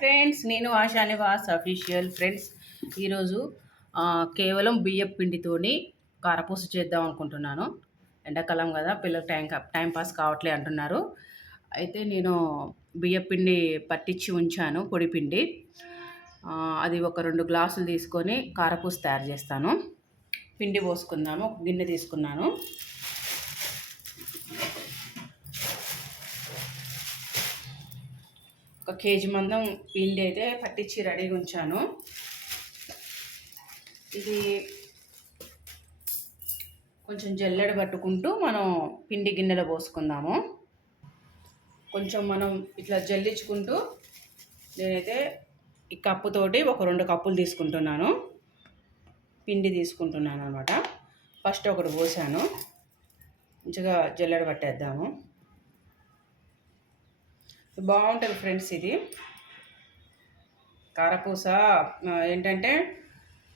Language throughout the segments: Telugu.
ఫ్రెండ్స్, నేను ఆశా నివాస్ అఫీషియల్. ఫ్రెండ్స్, ఈరోజు కేవలం బియ్యం పిండితోని కారపూస చేద్దాం అనుకుంటున్నాను. ఎండాకాలం కదా, పిల్లలు టైం పాస్ కావట్లే అంటున్నారు. అయితే నేను బియ్యం పిండి పట్టించి ఉంచాను, పొడి పిండి. అది ఒక 2 గ్లాసులు తీసుకొని కారపూస తయారు చేస్తాను. పిండి పోసుకుందాము. ఒక గిన్నె తీసుకున్నాను. ఒక కేజీ మందం పిండి అయితే పట్టించి రెడీగా ఉంచాను. ఇది కొంచెం జల్లెడ పట్టుకుంటూ మనం పిండి గిన్నెలో పోసుకుందాము. కొంచెం మనం ఇట్లా జల్లించుకుంటూ, నేనైతే ఈ కప్పుతోటి ఒక 2 కప్పులు తీసుకుంటున్నాను. పిండి తీసుకుంటున్నాను అనమాట. ఫస్ట్ ఒకటి పోసాను. మంచిగా జల్లెడ పట్టేద్దాము. బాగుంటుంది ఫ్రెండ్స్. ఇది కారపూస ఏంటంటే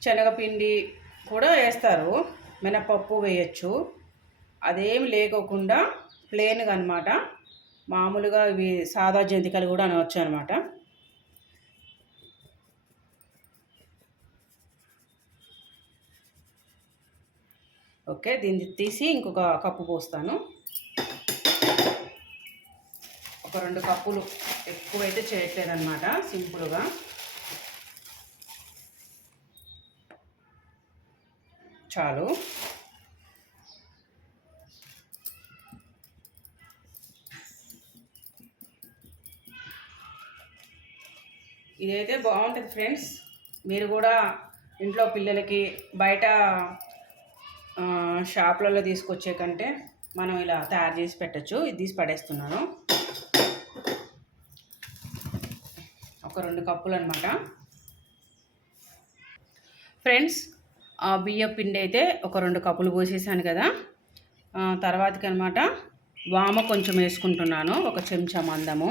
శనగపిండి కూడా వేస్తారు, మినపప్పు వేయచ్చు. అదేమి లేకోకుండా ప్లెయిన్గా అనమాట. మామూలుగా ఇవి సాదా జంతికలు కూడా అనవచ్చు అనమాట. ఓకే, దీన్ని తీసి ఇంకొక కప్పు పోస్తాను. ఒక 2 కప్పులు, ఎక్కువైతే చేయట్లేదన్నమాట, సింపుల్గా. చాలు. ఇదైతే బాగుంటుంది ఫ్రెండ్స్. మీరు కూడా ఇంట్లో పిల్లలకి బయట షాపులలో తీసుకొచ్చే కంటే మనం ఇలా తయారు చేసి పెట్టచ్చు. ఇది తీసి పడేస్తున్నాను. ఒక 2 కప్పులు అనమాట ఫ్రెండ్స్. బియ్యం పిండి అయితే ఒక 2 కప్పులు పోసేసాను కదా. తర్వాతకి అనమాట వామ కొంచెం వేసుకుంటున్నాను, ఒక చెంచా మందము.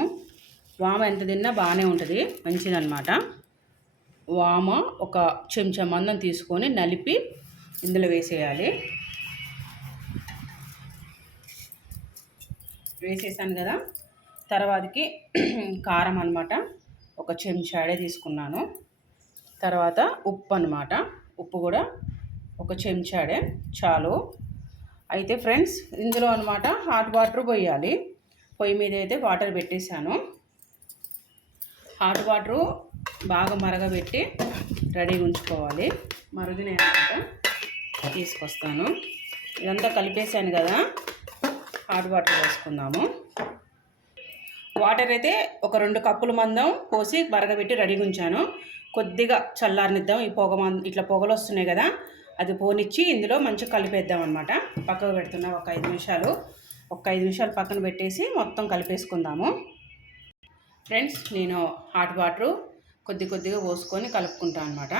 వామ ఎంత తిన్నా బాగానే ఉంటుంది, మంచిదన్నమాట. వామ ఒక చెంచా మందం తీసుకొని నలిపి ఇందులో వేసేయాలి. వేసేసాను కదా. తర్వాతకి కారం అనమాట, ఒక చెంచాడే తీసుకున్నాను. తర్వాత ఉప్పు అనమాట, ఉప్పు కూడా ఒక చెంచాడే చాలు. అయితే ఫ్రెండ్స్, ఇందులో అనమాట హాట్ వాటర్ పోయాలి. పొయ్యి మీద అయితే వాటర్ పెట్టేశాను. హాట్ వాటరు బాగా మరగబెట్టి రెడీగా ఉంచుకోవాలి. మరుగునే అనమాట తీసుకొస్తాను. ఇదంతా కలిపేసాను కదా. Hot water పోసుకుందాము. వాటర్ అయితే ఒక 2 కప్పుల మందం పోసి మరగబెట్టి రెడీగా ఉంచాను. కొద్దిగా చల్లారనిద్దాం. ఈ ఇట్లా పొగలు వస్తున్నాయి కదా, అది పోనిచ్చి ఇందులో మంచిగా కలిపేద్దాం అనమాట. పక్కకు పెడుతున్నా ఒక 5 నిమిషాలు. ఒక 5 నిమిషాలు పక్కన పెట్టేసి మొత్తం కలిపేసుకుందాము. ఫ్రెండ్స్, నేను హాట్ వాటరు కొద్దిగా పోసుకొని కలుపుకుంటాను అనమాట.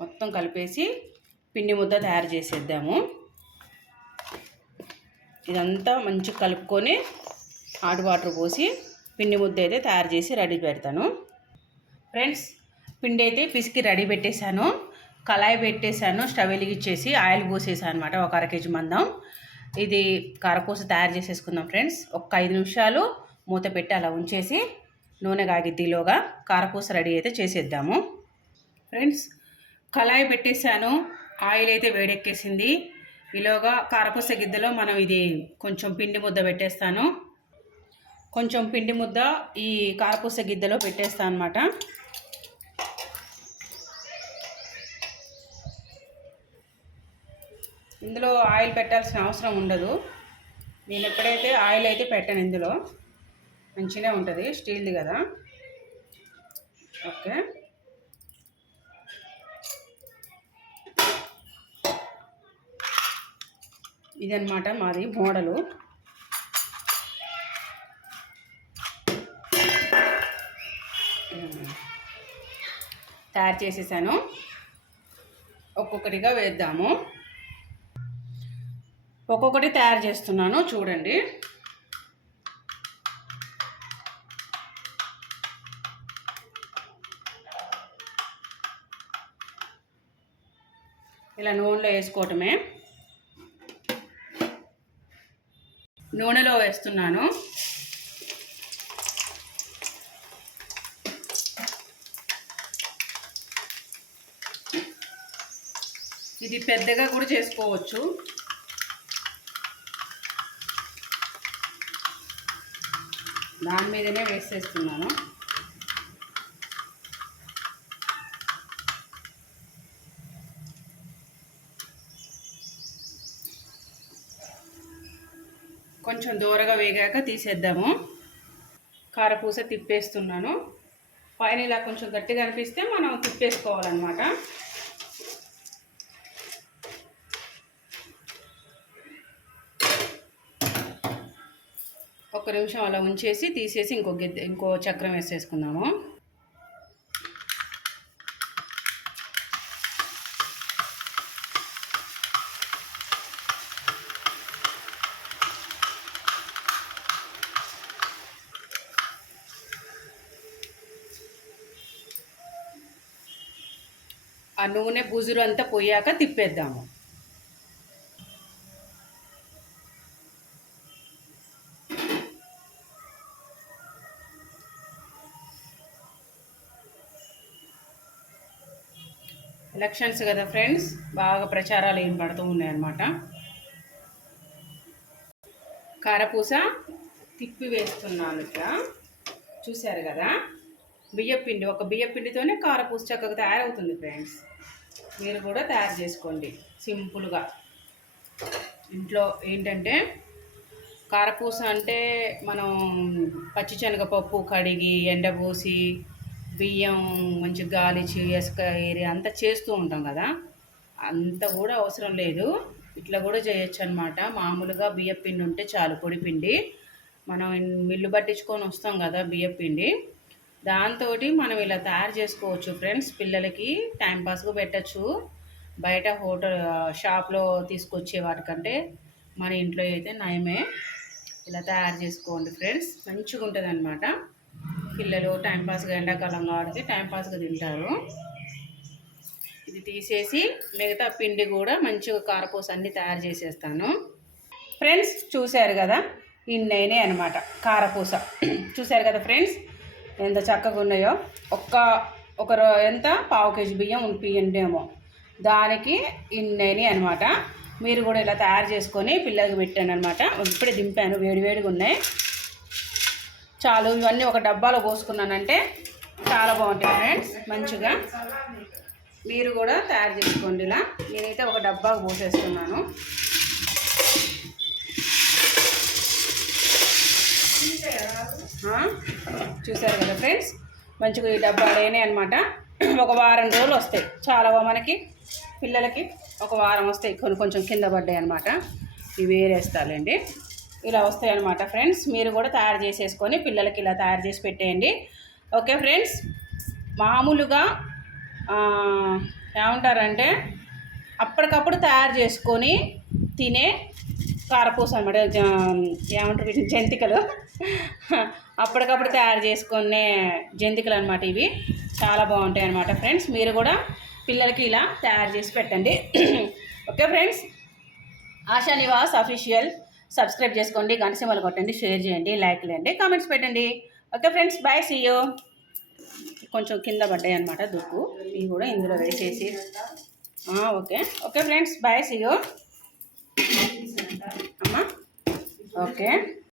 మొత్తం కలిపేసి పిండి ముద్ద తయారు చేసేద్దాము. ఇదంతా మంచిగా కలుపుకొని హాట్ వాటర్ పోసి పిండి ముద్ద అయితే తయారు చేసి రెడీ పెడతాను. ఫ్రెండ్స్, పిండి అయితే పిసికి రెడీ పెట్టేశాను. కళాయి పెట్టేశాను, స్టవ్ వెలిగించేసి ఆయిల్ పోసేసాను అనమాట, ఒక 1/2 కేజీ మందం. ఇది కారపూస తయారు చేసేసుకుందాం ఫ్రెండ్స్. ఒక 5 నిమిషాలు మూత పెట్టి అలా ఉంచేసి నూనె కాగిద్దిలోగా కారపూస రెడీ అయితే చేసేద్దాము. ఫ్రెండ్స్, కళాయి పెట్టేశాను, ఆయిల్ అయితే వేడెక్కేసింది. ఈలోగా కారపూస గిద్దలో మనం ఇది కొంచెం పిండి ముద్ద పెట్టేస్తాను. కొంచెం పిండి ముద్ద ఈ కారపూస గిద్దలో పెట్టేస్తాను అనమాట. ఇందులో ఆయిల్ పెట్టాల్సిన అవసరం ఉండదు. నేను ఎప్పుడైతే ఆయిల్ అయితే పెట్టాను, ఇందులో మంచిగా ఉంటుంది, స్టీల్ది కదా. ఓకే, ఇదన్నమాట మాది మోడలు. తయారు చేసేసాను. ఒక్కొక్కటిగా వేద్దాము. ఒక్కొక్కటి తయారు చేస్తున్నాను, చూడండి. ఇలా నూనెలో వేసుకోవటమే. నూనెలో వేస్తున్నాను. ఇది పెద్దగా కూడా చేసుకోవచ్చు. దాని మీదనే వేసేస్తున్నాను. కొంచెం దూరగా వేగాక తీసేద్దాము. కారపూస తిప్పేస్తున్నాను. పైన ఇలా కొంచెం గట్టిగా అనిపిస్తే మనం తిప్పేసుకోవాలన్నమాట. ఒక నిమిషం అలా ఉంచేసి తీసేసి ఇంకో చక్రం వేసేసుకుందాము. ఆ నూనె బుజురు అంతా పోయాక తిప్పేద్దాము. ఎలక్షన్స్ కదా ఫ్రెండ్స్, బాగా ప్రచారాలు ఏం పడుతూ ఉన్నాయన్నమాట. కారపూస తిప్పి వేస్తున్నాను ఇట్లా, చూశారు కదా. బియ్యపిండి, ఒక బియ్యపిండితోనే కారపూస చక్కగా తయారవుతుంది ఫ్రెండ్స్. మీరు కూడా తయారు చేసుకోండి సింపుల్గా ఇంట్లో. ఏంటంటే కారపూస అంటే మనం పచ్చిశనగపప్పు కడిగి ఎండబోసి బియ్యం మంచి గాలిచి ఇసుక ఏరి అంతా చేస్తూ ఉంటాం కదా, అంత కూడా అవసరం లేదు. ఇట్లా కూడా చేయొచ్చు అనమాట. మామూలుగా బియ్యపిండి ఉంటే చాలు, పొడి పిండి. మనం మిల్లు పట్టించుకొని వస్తాం కదా బియ్యపిండి, దాంతో మనం ఇలా తయారు చేసుకోవచ్చు ఫ్రెండ్స్. పిల్లలకి టైంపాస్గా పెట్టచ్చు. బయట హోటల్ షాప్లో తీసుకొచ్చే వాటికంటే మన ఇంట్లో అయితే నయమే. ఇలా తయారు చేసుకోండి ఫ్రెండ్స్, మంచిగా ఉంటుంది అనమాట. పిల్లలు టైంపాస్గా ఎండాకాలం కాబట్టి టైంపాస్గా తింటారు. ఇది తీసేసి మిగతా పిండి కూడా మంచిగా కారపూస అన్నీ తయారు చేసేస్తాను ఫ్రెండ్స్. చూశారు కదా, ఇన్నైనాయి అనమాట కారపూస. చూశారు కదా ఫ్రెండ్స్ ఎంత చక్కగా ఉన్నాయో. ఎంత పావు కేజీ బియ్యం ఉనిపియండేమో, దానికి ఇన్నైనాయి అనమాట. మీరు కూడా ఇలా తయారు చేసుకొని పిల్లలకి పెట్టాను అనమాట. ఇప్పుడే దింపాను, వేడివేడిగా ఉన్నాయి. చాలు, ఇవన్నీ ఒక డబ్బాలో పోసుకున్నానంటే చాలా బాగుంటాయి ఫ్రెండ్స్. మంచిగా మీరు కూడా తయారు చేసుకోండి ఇలా. నేనైతే ఒక డబ్బాకు పోసేస్తున్నాను. చూసారు కదా ఫ్రెండ్స్, మంచిగా ఈ డబ్బాలేనే అనమాట. ఒక వారం రోజులు వస్తాయి చాలా మనకి పిల్లలకి. ఒక వారం వస్తాయి, కొంచెం కింద పడ్డాయి అనమాట. ఇవి వేరేస్తాలండి, ఇలా వస్తాయి అనమాట ఫ్రెండ్స్. మీరు కూడా తయారు చేసేసుకొని పిల్లలకి ఇలా తయారు చేసి పెట్టేయండి. ఓకే ఫ్రెండ్స్, మామూలుగా ఏమంటారంటే అప్పటికప్పుడు తయారు చేసుకొని తినే కారపూస అనమాట. ఏమంటారు వీటిని, జంతికలు. అప్పటికప్పుడు తయారు చేసుకునే జంతికలు అనమాట ఇవి. చాలా బాగుంటాయి అనమాట ఫ్రెండ్స్. మీరు కూడా పిల్లలకి ఇలా తయారు చేసి పెట్టండి. Okay friends, ASHA Nivas official subscribe చేసుకోండి, గంట సింబల్ కొట్టండి, షేర్ చేయండి, లైక్ చేయండి, కామెంట్స్ పెట్టండి. Okay friends, bye, see you. కొంచెం కింద పడ్డాయి అనమాట దుక్కు, ఇవి కూడా ఇందులో వేసేసి. Okay friends, bye, see you అమ్మా. ఓకే.